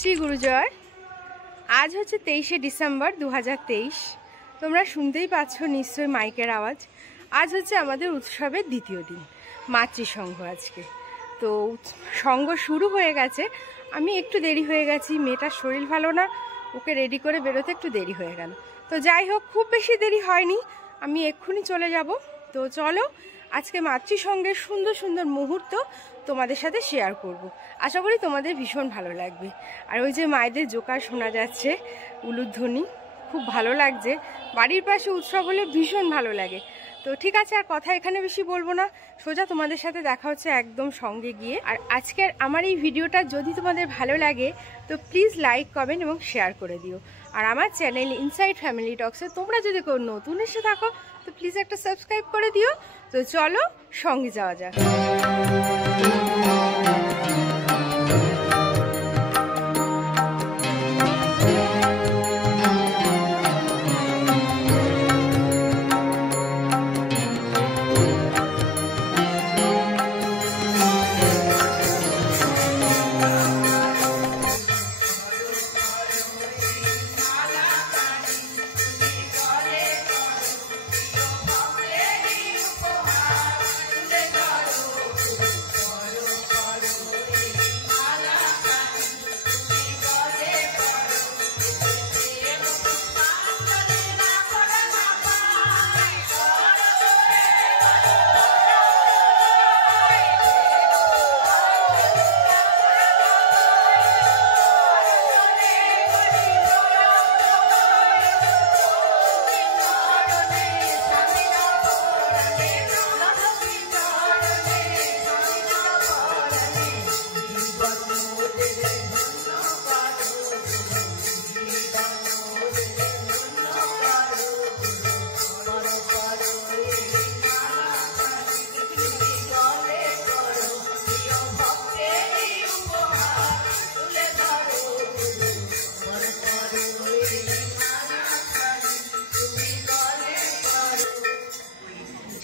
শ্রী গুরুজয়। আজ হচ্ছে 23শে ডিসেম্বর 2023। তোমরা শুনতেই পাচ্ছ নিশ্চয়ই মাইকের আওয়াজ। আজ হচ্ছে আমাদের উৎসবের দ্বিতীয় দিন, মাতৃসংঘ আজকে। তো সংঘ শুরু হয়ে গেছে, আমি একটু দেরি হয়ে গেছি, মেয়েটার শরীর ভালো না, ওকে রেডি করে বেরোতে একটু দেরি হয়ে গেল। তো যাই হোক, খুব বেশি দেরি হয়নি, আমি এক্ষুনি চলে যাব। তো চলো আজকে মাতৃসংঘের সুন্দর সুন্দর মুহূর্ত তোমাদের সাথে শেয়ার করব। আশা করি তোমাদের ভীষণ ভালো লাগবে। আর ওই যে মায়েদের জোকার শোনা যাচ্ছে, উলুধ্বনি, খুব ভালো লাগছে। বাড়ির পাশে উৎসব হলে ভীষণ ভালো লাগে। তো ঠিক আছে, আর কথা এখানে বেশি বলবো না, সোজা তোমাদের সাথে দেখা হচ্ছে একদম সঙ্গে গিয়ে। আর আজকের আমার এই ভিডিওটা যদি তোমাদের ভালো লাগে তো প্লিজ লাইক, কমেন্ট এবং শেয়ার করে দিও। আর আমার চ্যানেল ইনসাইড ফ্যামিলি টক্সে তোমরা যদি কেউ নতুন এসে থাকো তো প্লিজ একটা সাবস্ক্রাইব করে দিও। তো চলো সঙ্গে যাওয়া যাক।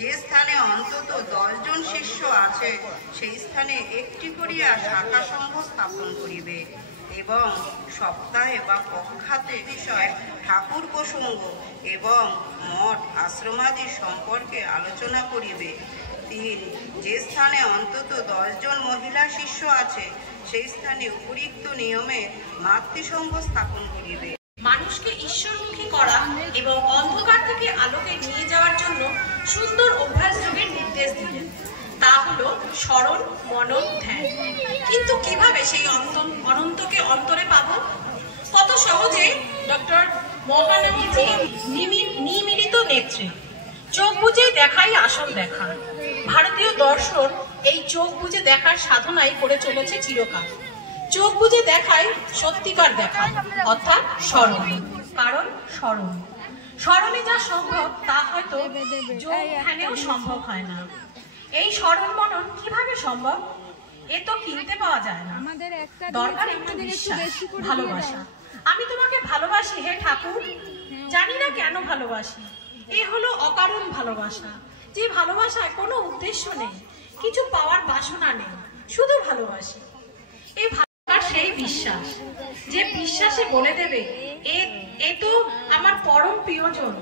যে স্থানে অন্তত 10 জন শিষ্য আছে সেই স্থানে একটি করিয়া শাখা সংঘ স্থাপন করিবে এবং সপ্তাহে বা পক্ষাতে বিষয় ঠাকুর প্রসঙ্গ এবং মঠ আশ্রমাদি সম্পর্কে আলোচনা করিবে। 3. যে স্থানে অন্তত 10 জন মহিলা শিষ্য আছে সেই স্থানে উপরিক্ত নিয়মে মাতৃসংঘ স্থাপন করিবে। মানুষকে ঈশ্বরমুখী করা এবং অন্ধকার থেকে আলোকে নিয়ে যাওয়ার জন্য সুন্দর অভ্যাস যোগের নির্দেশ দিলেন। তা হলো স্মরণ, মনন, ধ্যান। কিন্তু কিভাবে সেই অনন্তকে অন্তরে পাবো? কত সহজে ডক্টর মহানন্দজি নিমিলিত নেত্রে চোখ বুঝে দেখাই আসল দেখা। ভারতীয় দর্শন এই চোখ বুঝে দেখার সাধনাই করে চলেছে চিরকাল। চোখ বুঝে দেখায় সত্যিকার দেখা, অর্থাৎ স্মরণ। কারণ স্মরণে যা সম্ভব তা হয়তো যোগ ধ্যানেও সম্ভব হয় না। এই স্মরণ মনন কিভাবে সম্ভব? এ তো কিনতে পাওয়া যায় না। দরকার একটু বিশ্বাস, ভালোবাসা। আমি তোমাকে ভালোবাসি হে ঠাকুর, জানি না কেন ভালোবাসি। এ হলো অকারণ ভালোবাসা, যে ভালোবাসায় কোনো উদ্দেশ্য নেই, কিছু পাওয়ার বাসনা নেই, শুধু ভালোবাসি। এই সেই বিশ্বাস, যে বিশ্বাসে বলে দেবে এ তো আমার পরম প্রিয়জন,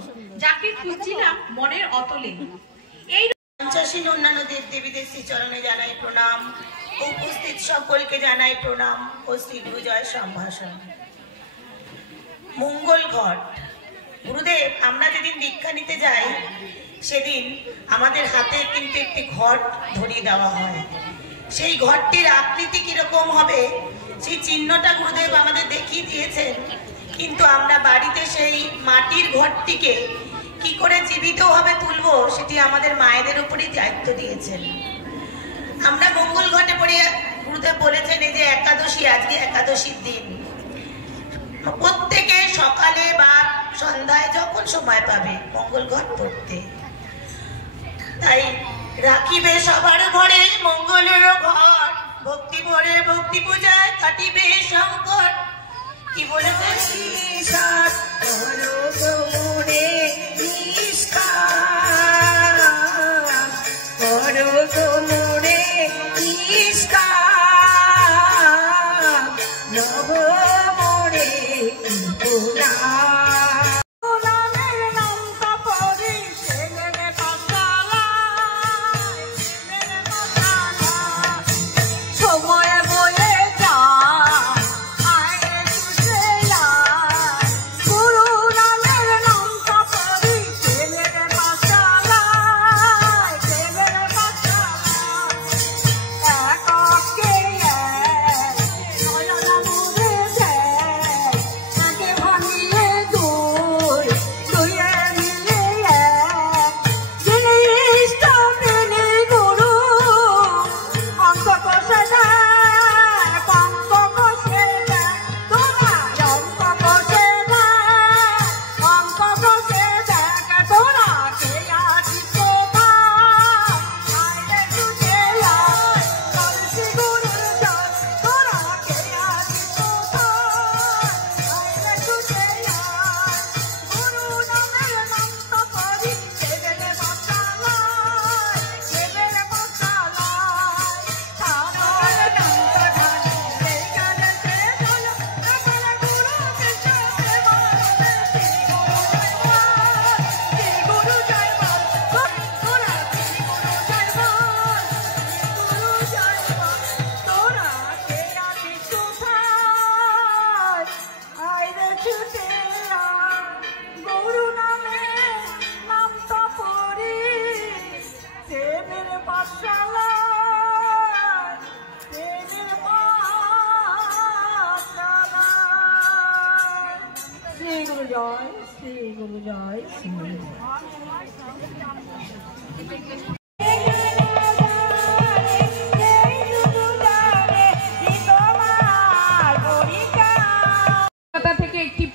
যাকে খুঁজছিলাম মনের অতলে। এই পঞ্চাশীল অন্যান্য দেব দেবীদের শ্রীচরণে জানাই প্রণাম, উপস্থিত সকলকে জানাই প্রণাম ও শ্রী গুরুজয় সম্ভাষণ। মঙ্গল ঘট। গুরুদেব, আমরা যেদিন দীক্ষা নিতে যাই সেদিন আমাদের হাতে কিন্তু একটি ঘট ধরিয়ে দেওয়া হয়। সেই ঘরটির আকৃতি কিরকম হবে সেই চিহ্নটা গুরুদেব আমাদের দেখিয়ে দিয়েছেন, কিন্তু আমরা বাড়িতে সেই মাটির ঘরটিকে কি করে জীবিতভাবে তুলবো সেটি আমাদের মায়েদের উপরই দায়িত্ব দিয়েছেন। আমরা মঙ্গল ঘটে পড়ে গুরুদেব বলেছেন এই যে একাদশী, আজকে একাদশীর দিন, প্রত্যেকে সকালে বা সন্ধ্যায় যখন সময় পাবে মঙ্গল ঘট পড়তে। তাই রাখিবে সবার ঘরে মঙ্গলের ঘট, ভক্তি ভরে ভক্তি পূজায় কাটিবে সংকট। কি বলেছে? Oh জয় শ্রী গুরু জয় শ্রী গুরু। থেকে একটি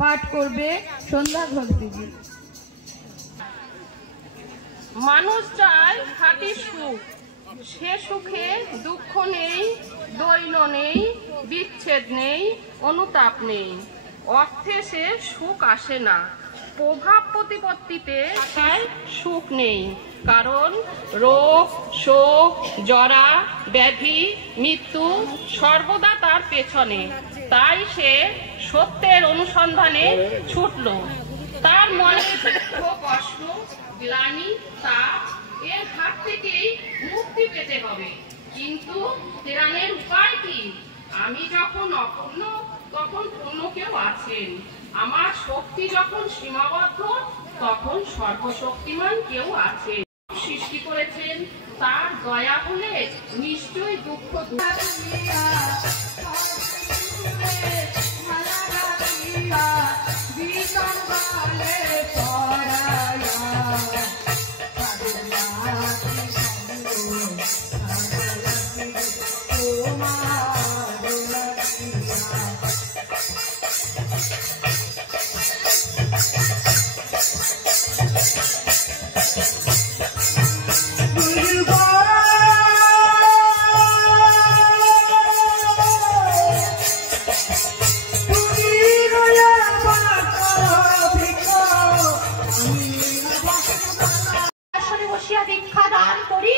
পাঠ করবে সন্ধ্যা ভক্তিজি। মানুষ চায় খাঁটি সুখ, সে সুখে দুঃখ নেই, দৈন্য নেই, বিচ্ছেদ নেই, অনুতাপ নেই। অর্থে সে সুখ আসে না, প্রভাব প্রতিপত্তিতে তার সুখ নেই। কারণ রোগ, শোক, জরা, ব্যাধি, মৃত্যু সর্বদা তার পেছনে। তাই সে সত্যের অনুসন্ধানে ছুটল। তার মনে দুঃখ, কষ্ট, গ্লানি, তাপ এর হাত থেকেই মুক্তি পেতে হবে। কিন্তু ত্রাণের উপায় কি? আমি যখন অপূর্ণ তখন পূর্ণ কেউ আছেন। আমার শক্তি যখন সীমাবদ্ধ তখন সর্বশক্তিমান কেউ আছে। সৃষ্টি করেছেন, তার দয়া হলে নিশ্চয়ই দুঃখ দীক্ষা দান করি,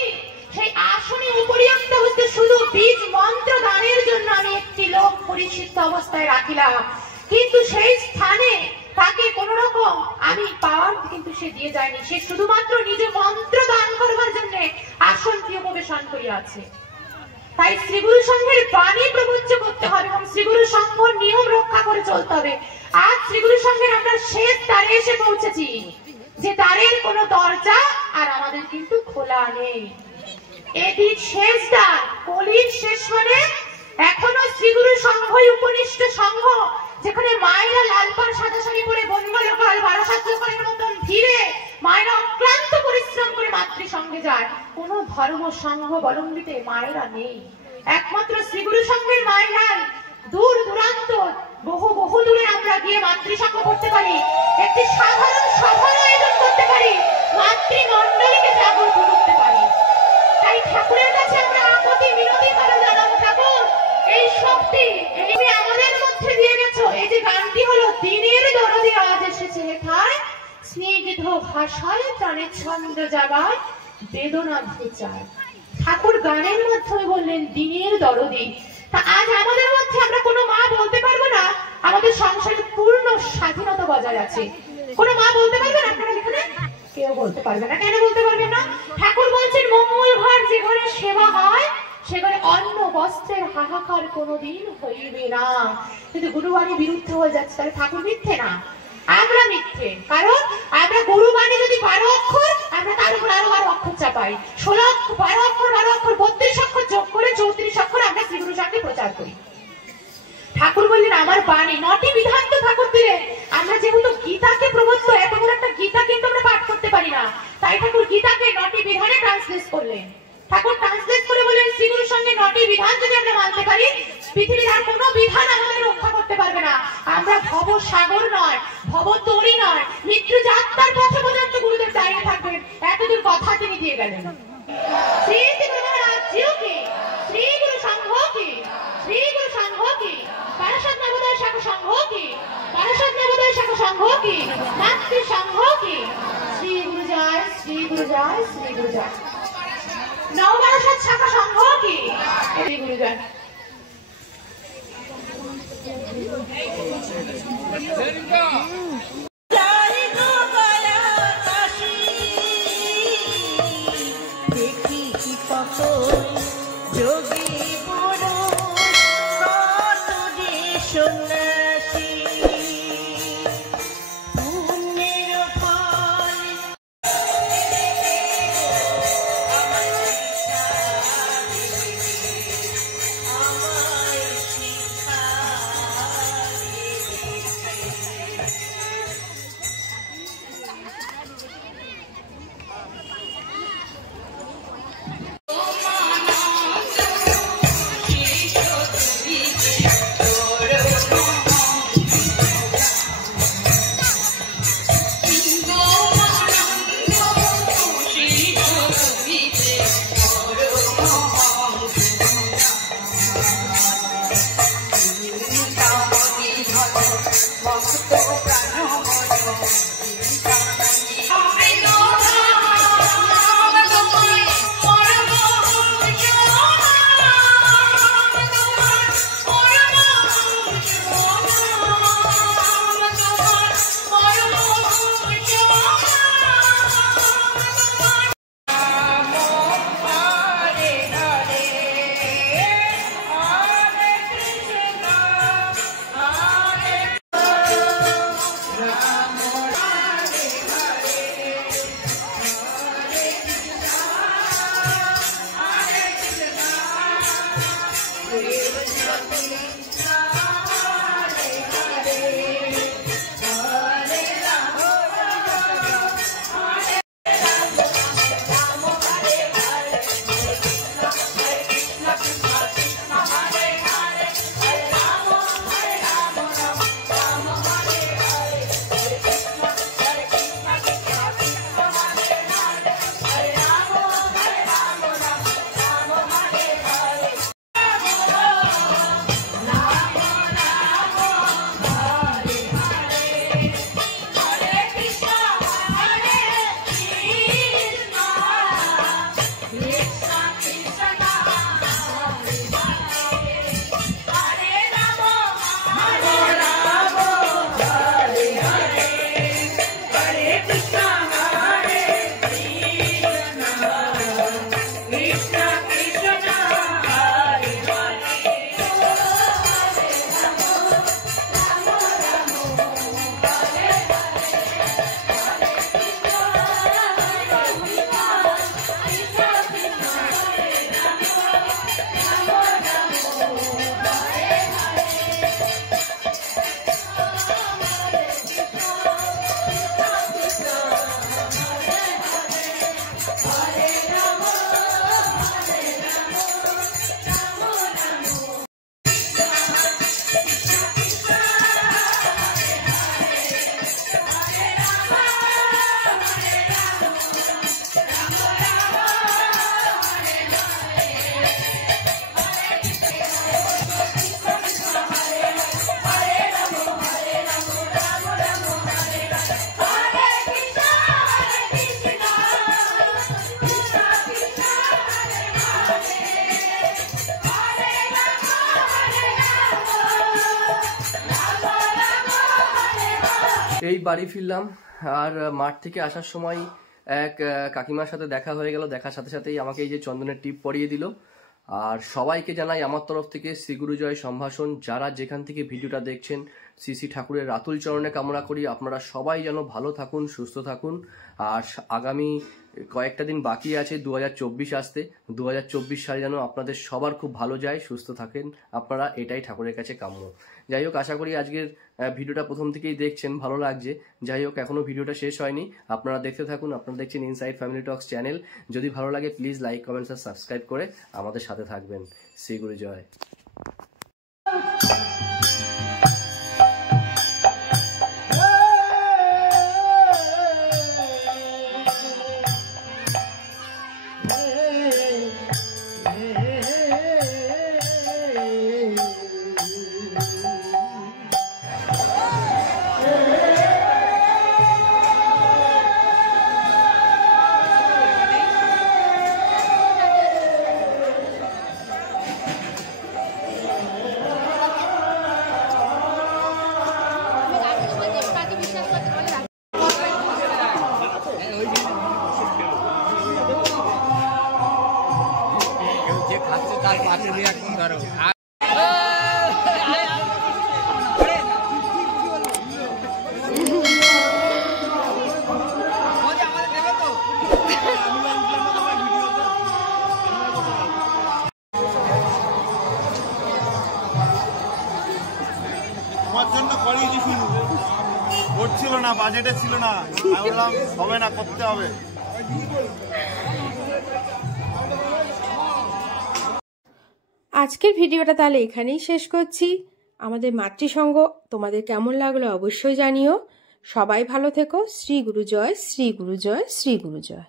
সেই আসনে উপরিয়ক্ত হতে শুধু বীজ মন্ত্র দানের জন্য আমি একটি লোক পরিচিত অবস্থায় রাখিলাম। কিন্তু সেই স্থানে তাকে কোন রকম আমি পাওয়ার কিন্তু সে দিয়ে যায়নি। সে শুধুমাত্র নিজে মন্ত্র দান করবার জন্য আসনটি উপবেশন করিয়াছে। তাই শ্রীগুরু সংঘের বাণী প্রবুদ্ধ করতে হবে এবং শ্রীগুরু সংঘ নিয়ম রক্ষা করে চলতে হবে। আজ শ্রীগুরু সংঘের আমরা শেষ দ্বারে এসে পৌঁছেছি, যে দ্বারের কোন দরজা আর আমাদের কিন্তু খোলা নেই। এটি শেষ দ্বার, কলির শেষ। মানে এখনো শ্রীগুরু সংঘই উপনিষ্ঠ সংঘ, যেখানে মায়েরা লালপাড় সাদা শাড়ি পরে বনমালকাল বারাসাত লোকের মতন ভিড়ে মায়েরা অক্লান্ত পরিশ্রম করে মাতৃসংঘে যায়। কোন ধর্ম সংঘ অবলম্বিতে মায়েরা নেই। একমাত্র শ্রীগুরু সংঘের মায়েরাই দূর দূরান্ত বহু দূরে আমরা গিয়ে মাতৃসংঘ করতে পারি, একটি সাধারণ সভার আয়োজন করতে পারি, মাতৃমণ্ডলীকে জাগ্রত করতে পারি। তাই ঠাকুরের কাছে আমরা আপত্তি বিনতি করে জানাবো, ঠাকুর এই শক্তি এই আমাদের মধ্যে দিয়ে গেছো। এই যে গানটি হলো দিনের দরদে আজ এসেছে লেখায়, স্নিগ্ধ ভাষায় প্রাণের ছন্দ যাবার বেদনা ঘুচায়। ঠাকুর গানের মাধ্যমে বললেন দিনের দরদি। তা আজ আমাদের মধ্যে আমরা কোনো মা বলতে পারবো না আমাদের সংসারে পূর্ণ স্বাধীনতা বজায় আছে। কোনো মা বলতে পারবেন আপনারা এখানে? কেউ বলতে পারবে না। কেন বলতে পারবেন না? ঠাকুর বলছেন মঙ্গল ঘর যে ঘরে সেবা হয় সে ঘরে অন্ন বস্ত্রের হাহাকার কোনোদিন হইবে না। কিন্তু গুরুবাণী বিরুদ্ধ হয়ে যাচ্ছে, তাহলে ঠাকুর মিথ্যে না, আমরা মিথ্যে। কারণ আমরা গুরুবাণী যদি 12 অক্ষর, আমরা তার উপর আরো 12 অক্ষর চাপাই। 16 12 অক্ষর 12 অক্ষর 32 অক্ষর যোগ করে 34 অক্ষর আমরা শ্রীগুরু সাথে প্রচার করি। ঠাকুর বললেন আমার বাণী 9টি বিধান তো ঠাকুর দিলেন। আমরা যেহেতু গীতাকে প্রবর্ত, এত বড় একটা গীতা কিন্তু আমরা পাঠ করতে পারি না, তাই ঠাকুর গীতাকে 9টি বিধানে ট্রান্সলেট করলেন। ঠাকুর ট্রান্সলেট করে বললেন শ্রীগুরুর সঙ্গে 9টি বিধান যদি আমরা মানতে পারি, পৃথিবীর আর কোনো বিধান আমাদের রক্ষা করতে পারবে না। আমরা ভব সাগর নয়, ভব তরি নয়, মৃত্যু যাত্রার পথে পর্যন্ত গুরুদেব দাঁড়িয়ে থাকবেন, এতদূর কথা তিনি দিয়ে গেলেন। শ্রী গুরু মহারাজ জিও কি, শ্রী গুরু সংঘ কি, শ্রী গুরু সংঘ কি, বারাসাত নবোদয় শাখা সংঘ কি, বারাসাত নবোদয় শাখা সংঘ কি, মাতৃ সংঘ কি। শ্রী গুরু জয়, শ্রী গুরু জয়, শ্রী গুরু জয়। নববারাসাত শাখা সংঘ কি, শ্রী গুরু জয়। এই বাড়ি ফিরলাম, আর মাঠ থেকে আসার সময় এক কাকিমার সাথে দেখা হয়ে গেল। দেখার সাথে সাথেই আমাকে এই যে চন্দনের টিপ পরিয়ে দিল। আর সবাইকে জানাই আমার তরফ থেকে শ্রী গুরুজয় সম্ভাষণ। যারা যেখান থেকে ভিডিওটা দেখছেন, শ্রী শ্রী ঠাকুরের রাতুল চরণে কামনা করি আপনারা সবাই যেন ভালো থাকুন, সুস্থ থাকুন। আর আগামী কয়েকটা দিন বাকি আছে 2024 আসতে। 2024 সাল যেন আপনাদের সবার খুব ভালো যায়, সুস্থ থাকেন আপনারা, এটাই ঠাকুরের কাছে কাম্য। যাই হোক, আশা করি আজকের ভিডিওটা প্রথম থেকেই দেখছেন, ভালো লাগছে। যাই হোক, এখনো ভিডিওটা শেষ হয়নি, আপনারা দেখতে থাকুন। আপনারা দেখছেন ইনসাইড ফ্যামিলি টক্স চ্যানেল। যদি ভালো লাগে প্লিজ লাইক, কমেন্টস আর সাবস্ক্রাইব করে আমাদের সাথে থাকবেন। শ্রী গুরু জয়। আমার জন্য করিয়েছি শুরু, করছিল না, বাজেটে ছিল না, আমি বললাম হবে না, করতে হবে। আজকের ভিডিওটা তাহলে এখানেই শেষ করছি। আমাদের মাতৃসঙ্গ তোমাদের কেমন লাগলো অবশ্যই জানিও। সবাই ভালো থেকো। শ্রী গুরু জয়, শ্রী গুরু জয়, শ্রী গুরু জয়।